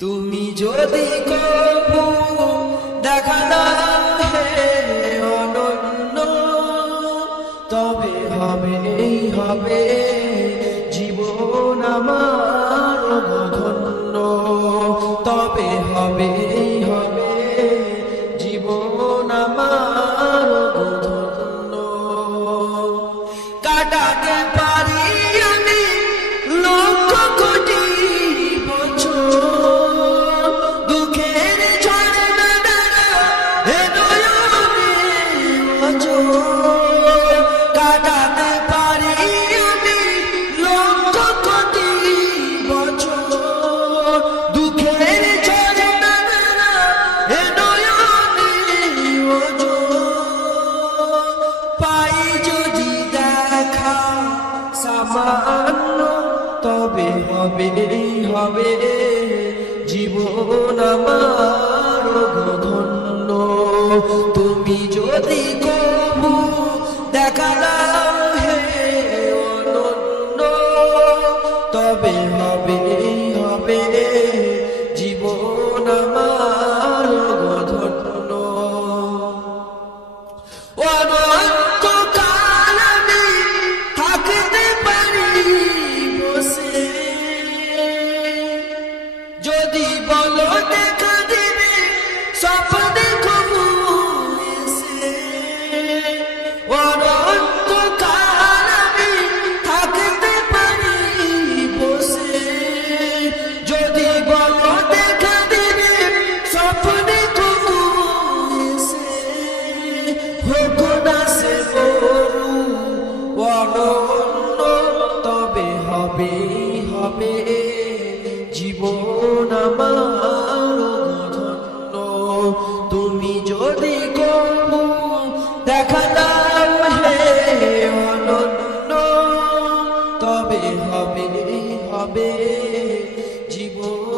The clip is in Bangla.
তুমি যদি কবু দেখা দাও হে অনন্য, তবে হবেই হবে জীবন আমার ধন্য, তবে হবেই হবে জীবন আমার ধন্য। কাটাতে পারি আমি লক্ষ কোটি বছর, দুঃখের ঝড়ে না দাঁড়া এ নয়নে অঝোর। কাটাতে পারি আমি লক্ষ কোটি বছর, দুঃখের ঝড়ে না দাঁড়া এ নয়নে অঝোর। পাই যদি দেখা সামান্য, তবে হবেই হবে জীবন আমার ধন্য। তুমি যদি কবু দেখা দাও হে অনন্য, তবে হবেই হবে জীবন আমার ধন্য। অনন্তকাল আমি থাকতে পারি বসে, যদি বলো দেখা দিবে স্বপ্নে কবু এসে। অনন্তকাল আমি থাকতে পারি বসে, যদি বলো দেখা দিবে স্বপ্নে কবু এসে। হোক না সে বড় অনন্য, তবে হবেই হবে জীবন আমার ধন্য। তুমি যদি কবু দেখা দাও হে অনন্য, তবে হবেই হবে জীবন